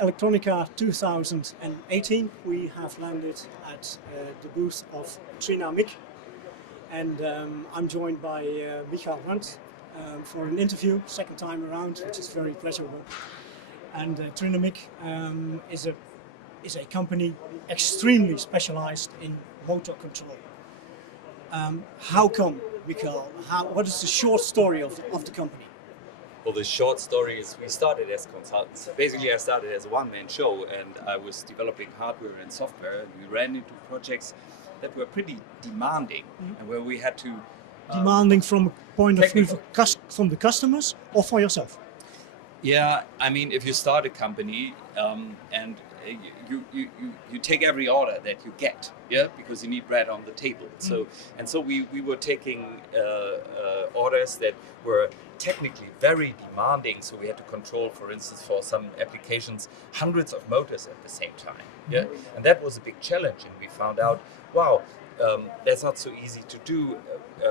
Elektronica 2018, we have landed at the booth of Trinamic, and I'm joined by Michael Randt for an interview, second time around, which is very pleasurable. And Trinamic is a company extremely specialized in motor control. How come, Michael? What is the short story of the company? Well, the short story is we started as consultants. Basically, I started as a one-man show, and I was developing hardware and software, and we ran into projects that were pretty demanding, and where we had to... demanding from a point of view from the customers or for yourself? Yeah, I mean, if you start a company and you take every order that you get, yeah, because you need bread on the table. So we were taking orders that were technically very demanding. So we had to control, for instance, for some applications, hundreds of motors at the same time. Yeah, and that was a big challenge. And we found out, wow, that's not so easy to do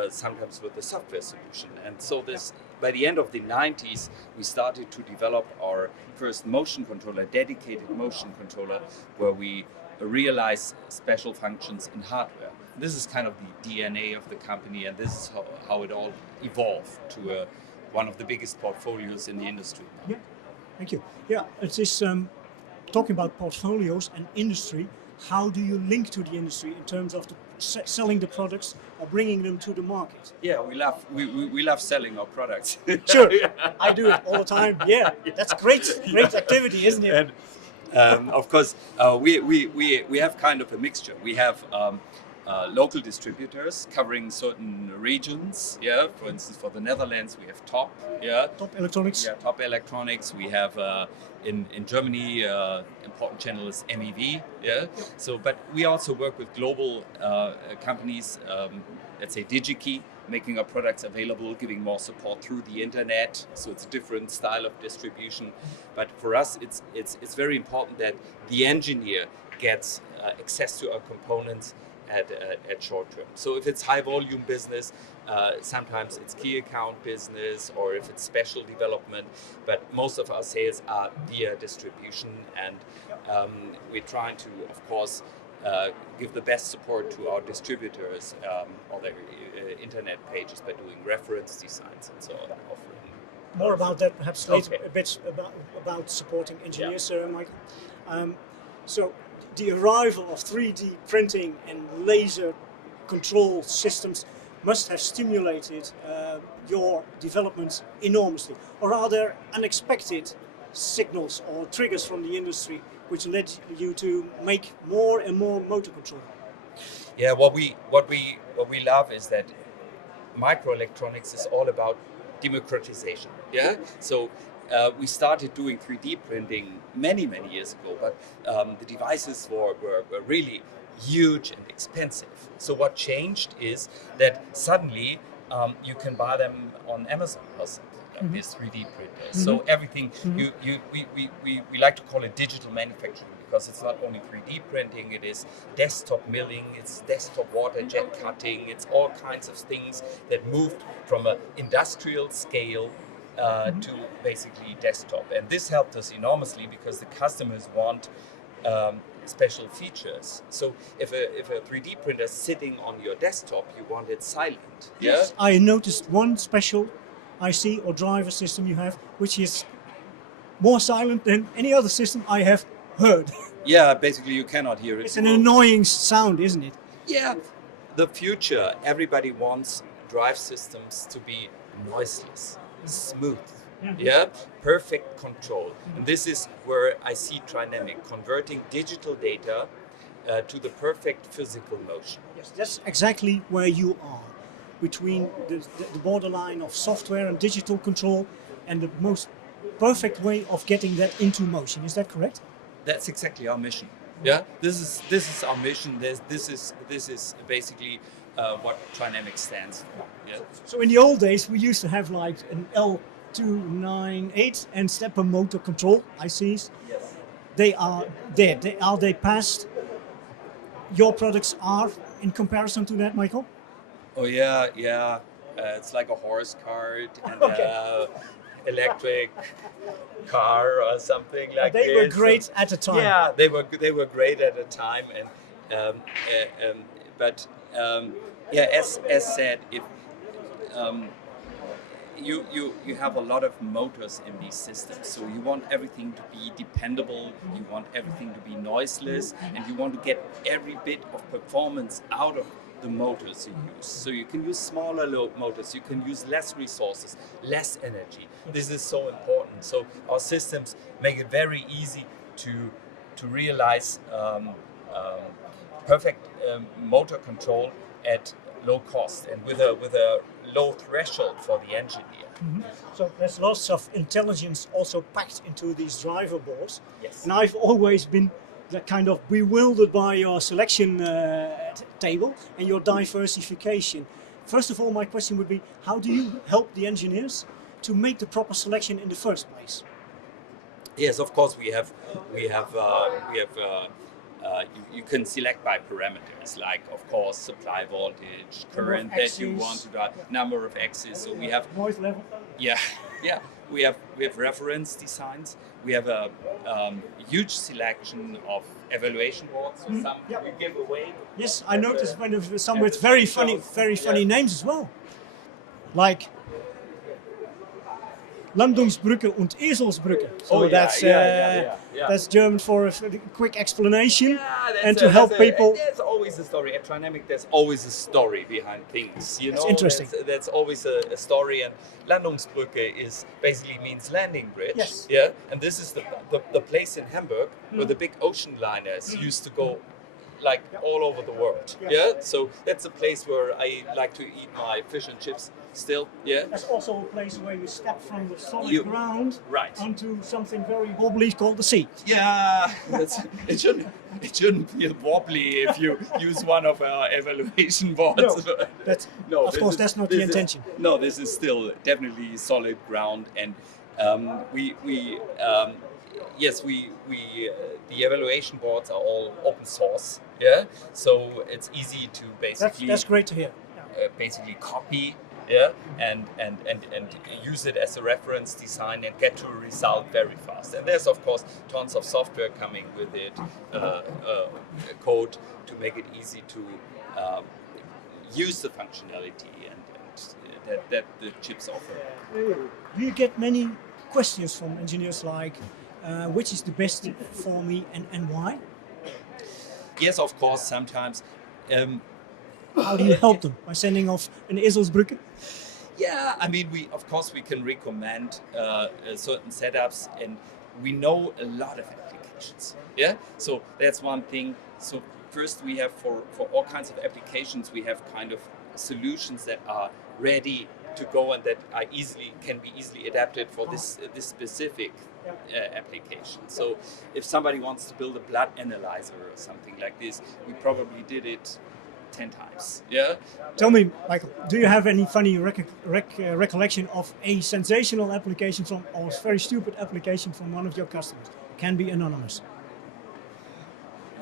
sometimes with the software solution. And so this, by the end of the 90s, we started to develop our first motion controller, dedicated motion controller, where we realize special functions in hardware. This is kind of the DNA of the company, and this is how it all evolved to one of the biggest portfolios in the industry. Yeah, thank you. Yeah, it is talking about portfolios and industry. How do you link to the industry in terms of selling the products or bringing them to the market? Yeah, we love selling our products. Sure, I do it all the time. Yeah, that's great activity, isn't it? And of course, we have kind of a mixture. We have local distributors covering certain regions. Yeah, for instance, for the Netherlands, we have Top. Yeah, Top Electronics. Yeah, Top Electronics. We have in Germany, important channel is MEV. Yeah. So, but we also work with global companies. Let's say DigiKey, making our products available, giving more support through the internet. So it's a different style of distribution. But for us, it's very important that the engineer gets access to our components at short term. So if it's high volume business, sometimes it's key account business, or if it's special development, but most of our sales are via distribution, and we're trying to, of course, give the best support to our distributors on their internet pages by doing reference designs and so on. More about that perhaps later, a bit about supporting engineers, Michael. So the arrival of 3D printing and laser control systems must have stimulated your developments enormously. Or are there unexpected signals or triggers from the industry which led you to make more and more motor control? Yeah, what we love is that microelectronics is all about democratization. Yeah, so we started doing 3D printing many years ago, but the devices were really huge and expensive. So what changed is that suddenly you can buy them on Amazon or something. These 3D printers. So everything, we like to call it digital manufacturing, because it's not only 3D printing, it is desktop milling, it's desktop water jet cutting, it's all kinds of things that moved from an industrial scale to basically desktop. And this helped us enormously because the customers want special features. So if a 3D printer is sitting on your desktop, you want it silent. Yes, yeah? I noticed one special IC or driver system you have, which is more silent than any other system I have heard. Yeah, basically you cannot hear it. It's an annoying sound, isn't it? Yeah, the future, everybody wants drive systems to be noiseless, smooth, yeah, perfect control. And this is where I see Trinamic converting digital data to the perfect physical motion. Yes, that's exactly where you are, between the borderline of software and digital control, and the most perfect way of getting that into motion. Is that correct? That's exactly our mission. Yeah, this is our mission. This is basically what Trinamic stands for. Yeah. So in the old days, we used to have like an L298 and stepper motor control ICs. Yes. They are dead. Are they past? Your products are in comparison to that, Michael? Oh yeah. It's like a horse cart, and electric car or something like They this. were great at the time. Yeah, they were great at the time, and but yeah, as said, if you have a lot of motors in these systems, so you want everything to be dependable, you want everything to be noiseless, and you want to get every bit of performance out of the motors you use. So you can use smaller load motors, you can use less resources, less energy. This is so important. So our systems make it very easy to realize perfect motor control at low cost and with a low threshold for the engineer. Mm-hmm. So there's lots of intelligence also packed into these driver boards. Yes. And I've always been that kind of bewildered by your selection table and your diversification. First of all, my question would be, how do you help the engineers to make the proper selection in the first place? Yes, of course you can select by parameters, like of course supply voltage, current that you want to drive, number of axes. So we have noise level. Yeah. We have reference designs. We have a huge selection of evaluation boards. So some we give away. Yes, I noticed some with very funny names as well, like Landungsbrücke und Eselsbrücke. So that's German for a quick explanation and to help people. There's always a story. At Trinamic, there's always a story behind things. You know, it's interesting. That's always a story. And Landungsbrücke basically means landing bridge. Yes. Yeah. And this is the place in Hamburg where the big ocean liners used to go, like all over the world. Yeah. So that's a place where I like to eat my fish and chips still. Yeah. That's also a place where you step from the solid ground onto something very wobbly called the sea. Yeah. It shouldn't feel wobbly if you use one of our evaluation boards. No, of course that's not the intention. No, this is still definitely solid ground, and the evaluation boards are all open source. Yeah, so it's easy to basically. That's great to hear. Basically copy. Yeah, and use it as a reference design and get to a result very fast. And there's of course tons of software coming with it, code to make it easy to use the functionality and that the chips offer. Do you get many questions from engineers like, which is the best for me and why? Yes, of course, sometimes. How do you help them? By sending off an Eselsbrücke? Yeah, I mean, we can recommend certain setups, and we know a lot of applications. Yeah, so that's one thing. So first, we have for all kinds of applications, we have kind of solutions that are ready to go and that can be easily adapted for this specific application. So if somebody wants to build a blood analyzer or something like this, we probably did it 10 times. Yeah. Tell me, Michael, do you have any funny recollection of a sensational application or a very stupid application from one of your customers? Can be anonymous.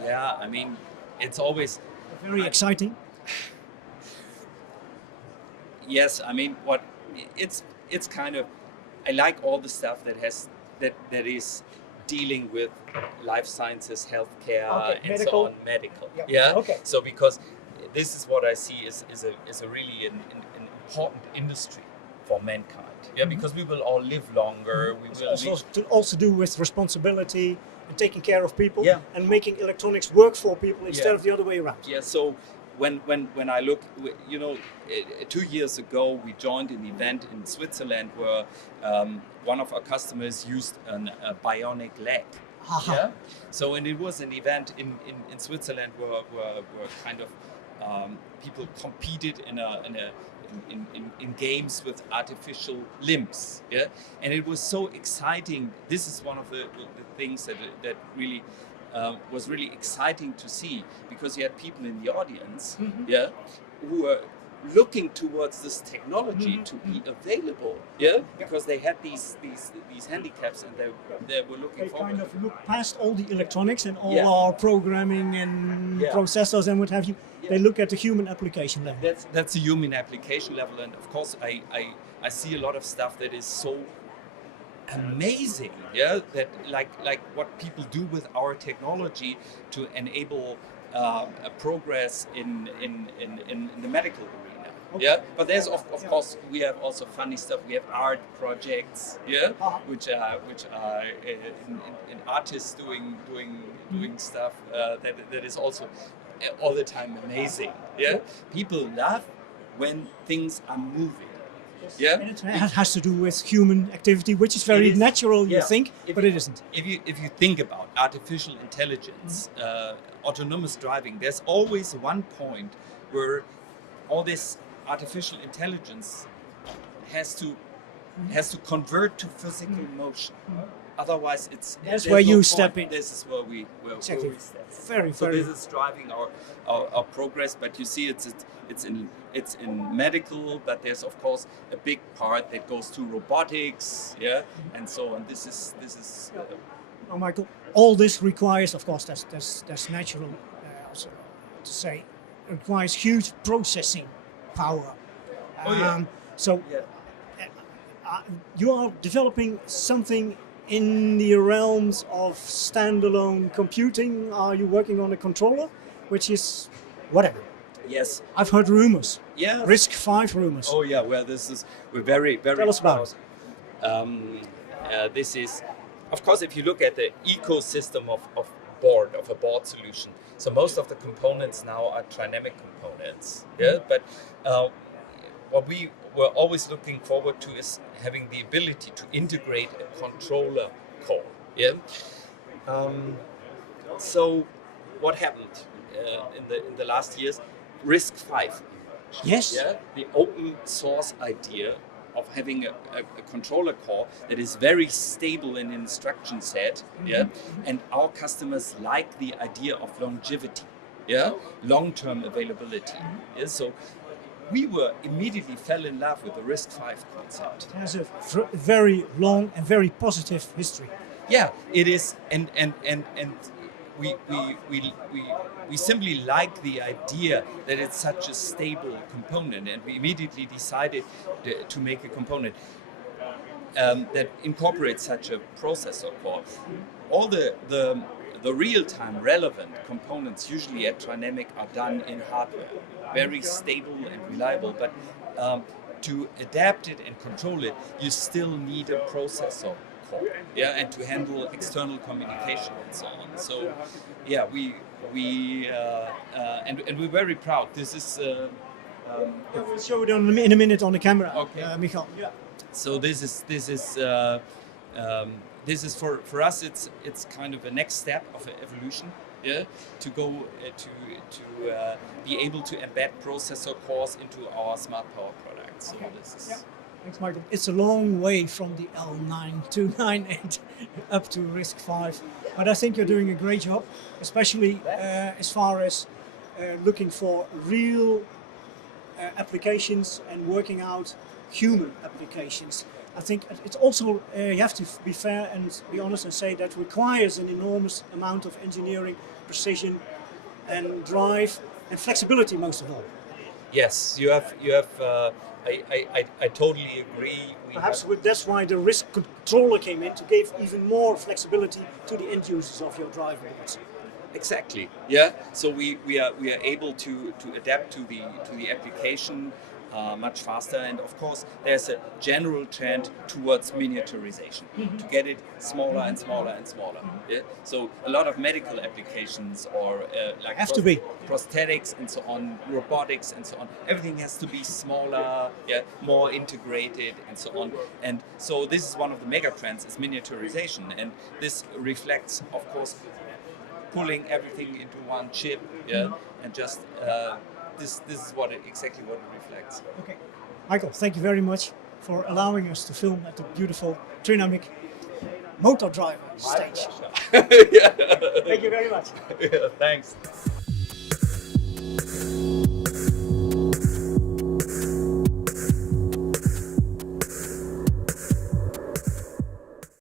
Yeah, I mean, it's always very exciting. Yes, I mean, it's kind of, I like all the stuff that is dealing with life sciences, healthcare, and so on, medical. Yep. Yeah. Okay. So because this is what I see is a really an important industry for mankind. Yeah, because we will all live longer. We will also do with responsibility and taking care of people and making electronics work for people instead of the other way around. Yeah. So when I look, 2 years ago we joined an event in Switzerland where one of our customers used a bionic leg. Yeah. So and it was an event in Switzerland where kind of people competed in games with artificial limbs. Yeah. And it was so exciting. This is one of the things that really was really exciting to see, because you had people in the audience, who were looking towards this technology to be available, because they had these handicaps and they were looking forward. They kind of look past all the electronics and all our programming and processors and what have you. They look at the human application level. That's a human application level, and of course I see a lot of stuff that is so amazing, yeah, that like what people do with our technology to enable a progress in the medical arena. Okay. Yeah, but there's of course we have also funny stuff. We have art projects, yeah, which are in artists doing stuff that is also all the time amazing. Yeah, people love when things are moving. Yeah, And it has to do with human activity, which is very natural, you think, but it isn't. If you think about artificial intelligence, autonomous driving, there's always one point where all this artificial intelligence has to convert to physical motion. Otherwise, That's where you step in. This is where we step in. Very. So this is driving our progress. But you see, it's in medical, but there's of course a big part that goes to robotics, yeah, and so on. This is. Oh, Michael, all this requires, of course, that's natural. Also to say, requires huge processing power. You are developing something in the realms of standalone computing. Are you working on a controller, which is whatever? Yes, I've heard rumors. Yeah, RISC-V rumors. Oh yeah, well we're very Tell us about it. This is, of course, if you look at the ecosystem of a board solution. So most of the components now are Trinamic components. Yeah, but what we were always looking forward to is having the ability to integrate a controller core. Yeah. So what happened in the last years? RISC-V. Yes. Yeah. The open source idea of having a controller core that is very stable in instruction set, yeah, and our customers like the idea of longevity, yeah, long-term availability. Yeah, so we were immediately fell in love with the RISC-V concept. It has a very long and very positive history. Yeah, it is, and we simply like the idea that it's such a stable component, and we immediately decided to make a component that incorporates such a processor core. All the real-time relevant components usually at Trinamic are done in hardware, very stable and reliable, but to adapt it and control it, you still need a processor core, yeah, and to handle external communication and so on. So, yeah, and we're very proud. This is. We'll show it in a minute on the camera. Okay, Michael. Yeah. So this is for us. It's kind of a next step of evolution. Yeah, to go to be able to embed processor cores into our smart power products. So this is. Yeah. Thanks, Michael. It's a long way from the L9298 up to RISC-V, but I think you're doing a great job, especially as far as looking for real applications and working out human applications. I think it's also, you have to be fair and be honest and say that requires an enormous amount of engineering, precision and drive and flexibility most of all. Yes, you have. I totally agree. That's why the RISC controller came in, to give even more flexibility to the end users of your drive boards. Exactly. Yeah. So we are able to adapt to the application much faster, and of course there's a general trend towards miniaturization to get it smaller and smaller and smaller. Yeah. So a lot of medical applications or like prosthetics and so on, robotics and so on, everything has to be smaller, yeah, more integrated and so on. And so this is one of the mega trends, is miniaturization, and this reflects, of course, pulling everything into one chip, yeah, and just this is exactly what it reflects. Okay, Michael, thank you very much for allowing us to film at the beautiful Trinamic motor driver stage. Yeah. Thank you very much. Yeah, thanks.